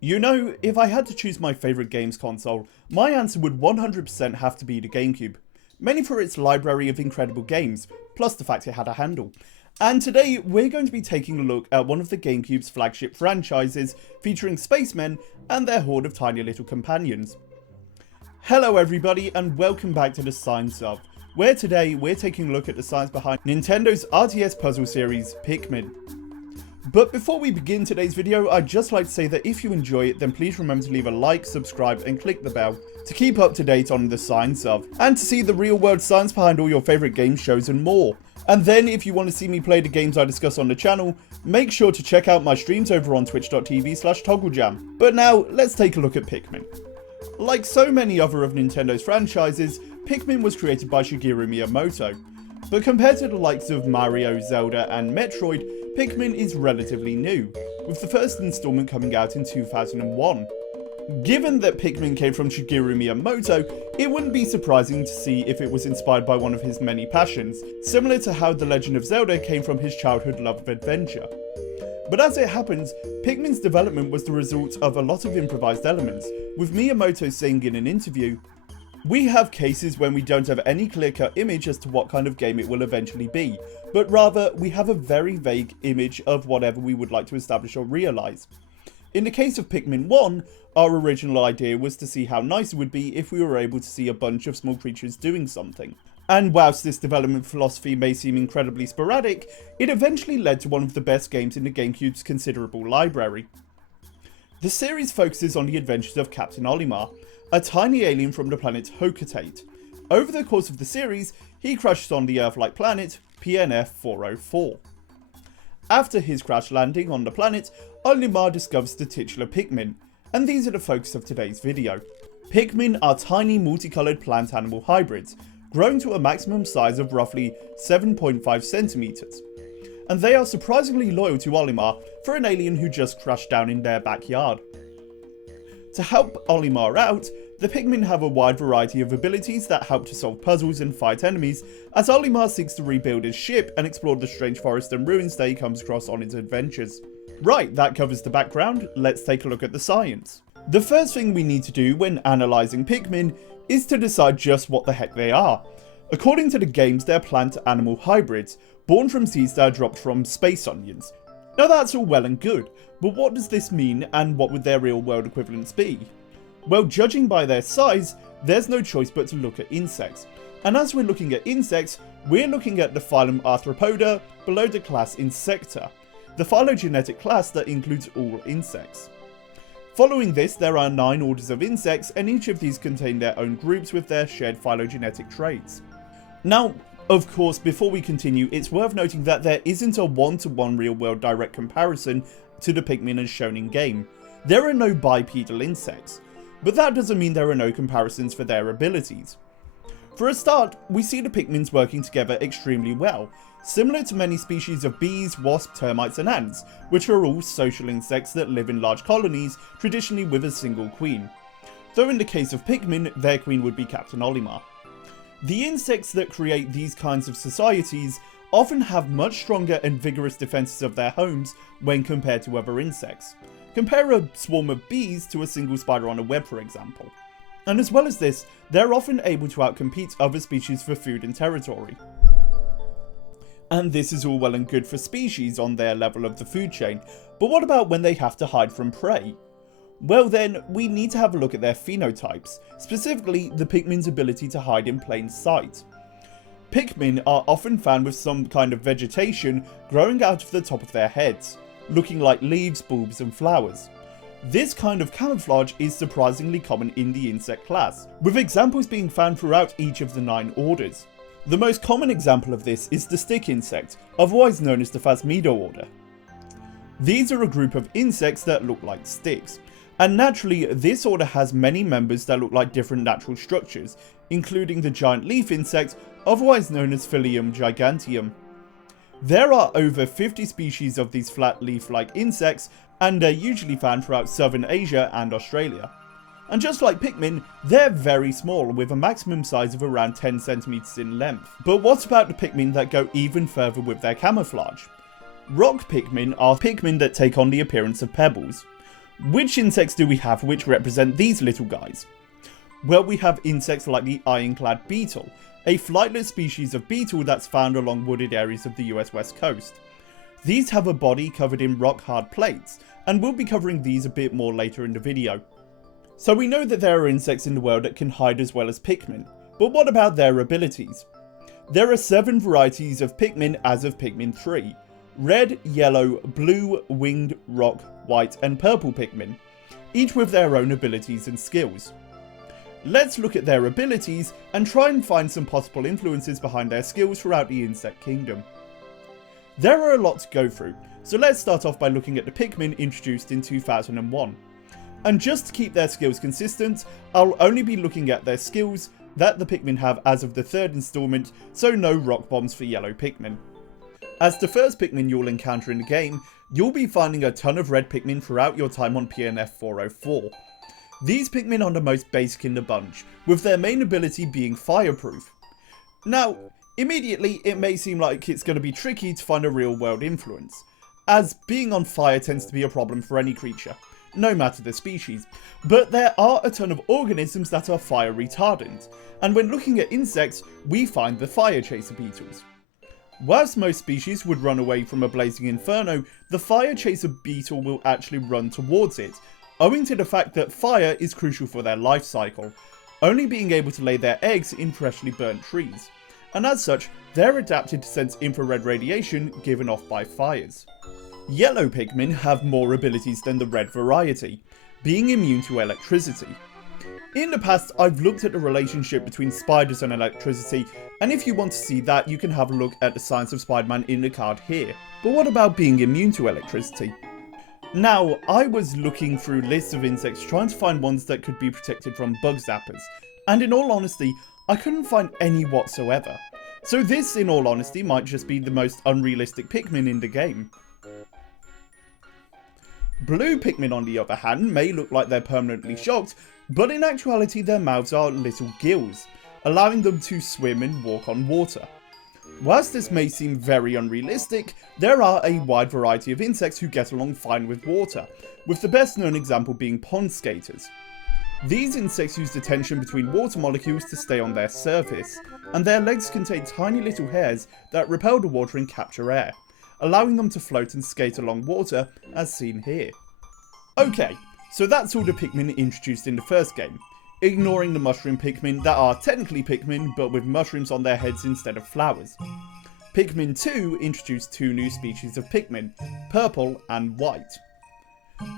You know, if I had to choose my favourite games console, my answer would 100% have to be the Gamecube. Mainly for its library of incredible games, plus the fact it had a handle. And today, we're going to be taking a look at one of the Gamecube's flagship franchises, featuring spacemen and their horde of tiny little companions. Hello everybody, and welcome back to the Science of, where today we're taking a look at the science behind Nintendo's RTS puzzle series, Pikmin. But before we begin today's video, I'd just like to say that if you enjoy it, then please remember to leave a like, subscribe and click the bell to keep up to date on the science of, and to see the real world science behind all your favourite game shows and more. And then if you want to see me play the games I discuss on the channel, make sure to check out my streams over on twitch.tv/Togglejam. But now, let's take a look at Pikmin. Like so many other of Nintendo's franchises, Pikmin was created by Shigeru Miyamoto. But compared to the likes of Mario, Zelda and Metroid, Pikmin is relatively new, with the first installment coming out in 2001. Given that Pikmin came from Shigeru Miyamoto, it wouldn't be surprising to see if it was inspired by one of his many passions, similar to how The Legend of Zelda came from his childhood love of adventure. But as it happens, Pikmin's development was the result of a lot of improvised elements, with Miyamoto saying in an interview, "We have cases when we don't have any clear-cut image as to what kind of game it will eventually be, but rather we have a very vague image of whatever we would like to establish or realise. In the case of Pikmin 1, our original idea was to see how nice it would be if we were able to see a bunch of small creatures doing something. And whilst this development philosophy may seem incredibly sporadic, it eventually led to one of the best games in the Gamecube's considerable library." The series focuses on the adventures of Captain Olimar, a tiny alien from the planet Hocotate. Over the course of the series, he crashes on the Earth-like planet PNF 404. After his crash landing on the planet, Olimar discovers the titular Pikmin, and these are the focus of today's video. Pikmin are tiny multicoloured plant-animal hybrids, growing to a maximum size of roughly 7.5 centimeters. And they are surprisingly loyal to Olimar for an alien who just crashed down in their backyard. To help Olimar out, the Pikmin have a wide variety of abilities that help to solve puzzles and fight enemies, as Olimar seeks to rebuild his ship and explore the strange forest and ruins that he comes across on his adventures. Right, that covers the background, let's take a look at the science. The first thing we need to do when analysing Pikmin is to decide just what the heck they are. According to the games, they're plant-animal hybrids, born from seeds that are dropped from space onions. Now that's all well and good, but what does this mean and what would their real world equivalents be? Well, judging by their size, there's no choice but to look at insects. And as we're looking at insects, we're looking at the phylum Arthropoda below the class Insecta, the phylogenetic class that includes all insects. Following this, there are 9 orders of insects, and each of these contain their own groups with their shared phylogenetic traits. Now, of course, before we continue, it's worth noting that there isn't a one-to-one real-world direct comparison to the Pikmin as shown in game. There are no bipedal insects, but that doesn't mean there are no comparisons for their abilities. For a start, we see the Pikmins working together extremely well, similar to many species of bees, wasps, termites and ants, which are all social insects that live in large colonies, traditionally with a single queen. Though in the case of Pikmin, their queen would be Captain Olimar. The insects that create these kinds of societies often have much stronger and vigorous defences of their homes when compared to other insects. Compare a swarm of bees to a single spider on a web, for example. And as well as this, they're often able to outcompete other species for food and territory. And this is all well and good for species on their level of the food chain, but what about when they have to hide from prey? Well then, we need to have a look at their phenotypes, specifically the Pikmin's ability to hide in plain sight. Pikmin are often found with some kind of vegetation growing out of the top of their heads, looking like leaves, bulbs and flowers. This kind of camouflage is surprisingly common in the insect class, with examples being found throughout each of the 9 orders. The most common example of this is the stick insect, otherwise known as the Phasmido order. These are a group of insects that look like sticks, and naturally this order has many members that look like different natural structures, including the giant leaf insect, otherwise known as Phyllium giganteum. There are over 50 species of these flat leaf-like insects, and they're usually found throughout southern Asia and Australia. And just like Pikmin, they're very small, with a maximum size of around 10 centimeters in length. But what about the Pikmin that go even further with their camouflage? Rock Pikmin are Pikmin that take on the appearance of pebbles. Which insects do we have which represent these little guys? Well, we have insects like the ironclad beetle, a flightless species of beetle that's found along wooded areas of the US West Coast. These have a body covered in rock-hard plates, and we'll be covering these a bit more later in the video. So we know that there are insects in the world that can hide as well as Pikmin, but what about their abilities? There are 7 varieties of Pikmin as of Pikmin 3. Red, yellow, blue, winged, rock, white and purple Pikmin, each with their own abilities and skills. Let's look at their abilities and try and find some possible influences behind their skills throughout the insect kingdom. There are a lot to go through, so let's start off by looking at the Pikmin introduced in 2001. And just to keep their skills consistent, I'll only be looking at their skills that the Pikmin have as of the 3rd installment, so no rock bombs for yellow Pikmin. As the first Pikmin you'll encounter in the game, you'll be finding a ton of red Pikmin throughout your time on PNF 404. These Pikmin are the most basic in the bunch, with their main ability being fireproof. Now, immediately it may seem like it's going to be tricky to find a real world influence, as being on fire tends to be a problem for any creature, no matter the species, but there are a ton of organisms that are fire retardant, and when looking at insects, we find the fire chaser beetles. Whilst most species would run away from a blazing inferno, the fire chaser beetle will actually run towards it, owing to the fact that fire is crucial for their life cycle, only being able to lay their eggs in freshly burnt trees, and as such, they're adapted to sense infrared radiation given off by fires. Yellow Pikmin have more abilities than the red variety, being immune to electricity. In the past, I've looked at the relationship between spiders and electricity, and if you want to see that, you can have a look at the Science of Spider-Man in the card here. But what about being immune to electricity? Now, I was looking through lists of insects trying to find ones that could be protected from bug zappers, and in all honesty, I couldn't find any whatsoever. So this, in all honesty, might just be the most unrealistic Pikmin in the game. Blue Pikmin, on the other hand, may look like they're permanently shocked, but in actuality their mouths are little gills, allowing them to swim and walk on water. Whilst this may seem very unrealistic, there are a wide variety of insects who get along fine with water, with the best known example being pond skaters. These insects use the tension between water molecules to stay on their surface, and their legs contain tiny little hairs that repel the water and capture air, allowing them to float and skate along water, as seen here. Okay, so that's all the Pikmin introduced in the first game, ignoring the mushroom Pikmin that are technically Pikmin but with mushrooms on their heads instead of flowers. Pikmin 2 introduced 2 new species of Pikmin, purple and white.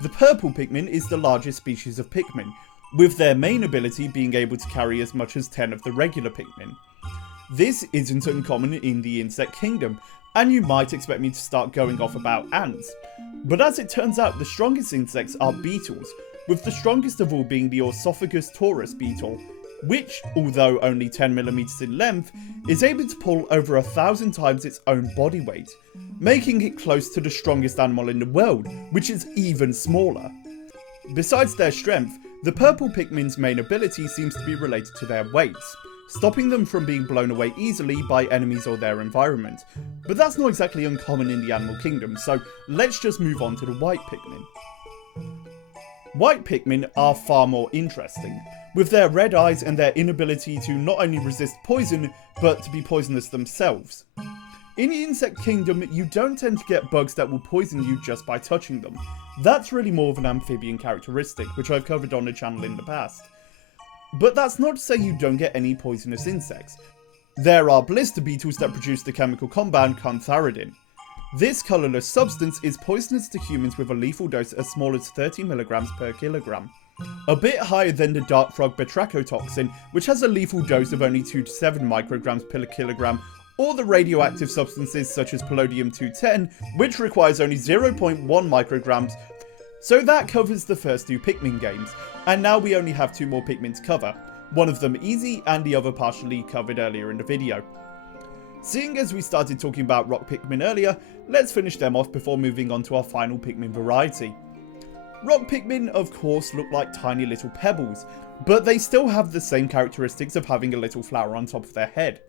The purple Pikmin is the largest species of Pikmin, with their main ability being able to carry as much as 10 of the regular Pikmin. This isn't uncommon in the insect kingdom, and you might expect me to start going off about ants, but as it turns out the strongest insects are beetles, with the strongest of all being the Orthophagus taurus beetle, which, although only 10mm in length, is able to pull over 1,000 times its own body weight, making it close to the strongest animal in the world, which is even smaller. Besides their strength, the purple Pikmin's main ability seems to be related to their weights, stopping them from being blown away easily by enemies or their environment, but that's not exactly uncommon in the animal kingdom, so let's just move on to the white Pikmin. White Pikmin are far more interesting, with their red eyes and their inability to not only resist poison, but to be poisonous themselves. In the insect kingdom, you don't tend to get bugs that will poison you just by touching them. That's really more of an amphibian characteristic, which I've covered on the channel in the past. But that's not to say you don't get any poisonous insects. There are blister beetles that produce the chemical compound cantharidin. This colourless substance is poisonous to humans with a lethal dose as small as 30mg per kilogram. A bit higher than the dark frog batrachotoxin, which has a lethal dose of only 2 to 7 micrograms per kilogram, or the radioactive substances such as polonium-210, which requires only 0.1 micrograms. So that covers the first 2 Pikmin games, and now we only have 2 more Pikmin to cover, one of them easy and the other partially covered earlier in the video. Seeing as we started talking about rock Pikmin earlier, let's finish them off before moving on to our final Pikmin variety. Rock Pikmin of course look like tiny little pebbles, but they still have the same characteristics of having a little flower on top of their head.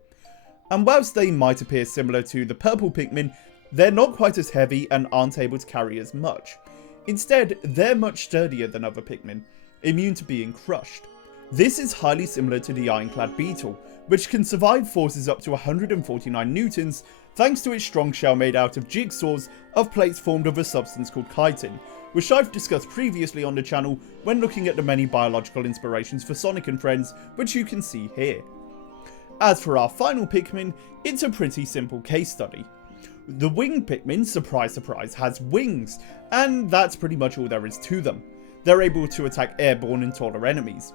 And whilst they might appear similar to the purple Pikmin, they're not quite as heavy and aren't able to carry as much. Instead, they're much sturdier than other Pikmin, immune to being crushed. This is highly similar to the ironclad beetle, which can survive forces up to 149 newtons thanks to its strong shell made out of jigsaws of plates formed of a substance called chitin, which I've discussed previously on the channel when looking at the many biological inspirations for Sonic and Friends, which you can see here. As for our final Pikmin, it's a pretty simple case study. The winged Pikmin, surprise surprise, has wings, and that's pretty much all there is to them. They're able to attack airborne and taller enemies.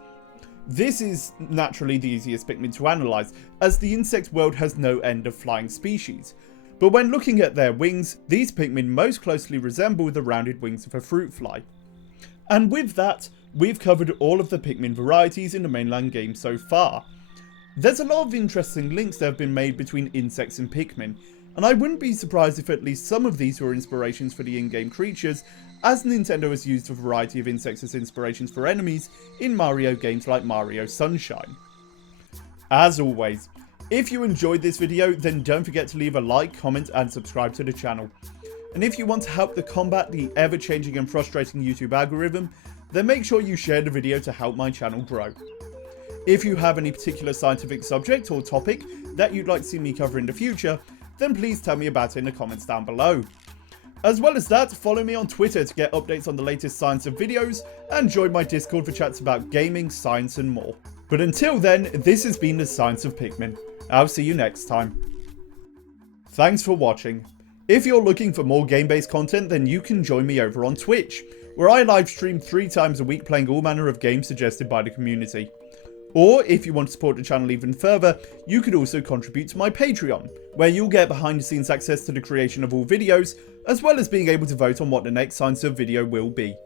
This is naturally the easiest Pikmin to analyse, as the insect world has no end of flying species. But when looking at their wings, these Pikmin most closely resemble the rounded wings of a fruit fly. And with that, we've covered all of the Pikmin varieties in the mainland game so far. There's a lot of interesting links that have been made between insects and Pikmin, and I wouldn't be surprised if at least some of these were inspirations for the in-game creatures, as Nintendo has used a variety of insects as inspirations for enemies in Mario games like Mario Sunshine. As always, if you enjoyed this video, then don't forget to leave a like, comment and subscribe to the channel. And if you want to help combat the ever-changing and frustrating YouTube algorithm, then make sure you share the video to help my channel grow. If you have any particular scientific subject or topic that you'd like to see me cover in the future, then please tell me about it in the comments down below. As well as that, follow me on Twitter to get updates on the latest science of videos, and join my Discord for chats about gaming, science and more. But until then, this has been the Science of Pikmin. I'll see you next time. Thanks for watching. If you're looking for more game-based content, then you can join me over on Twitch, where I live stream 3 times a week playing all manner of games suggested by the community. Or, if you want to support the channel even further, you could also contribute to my Patreon, where you'll get behind the scenes access to the creation of all videos, as well as being able to vote on what the next Science of video will be.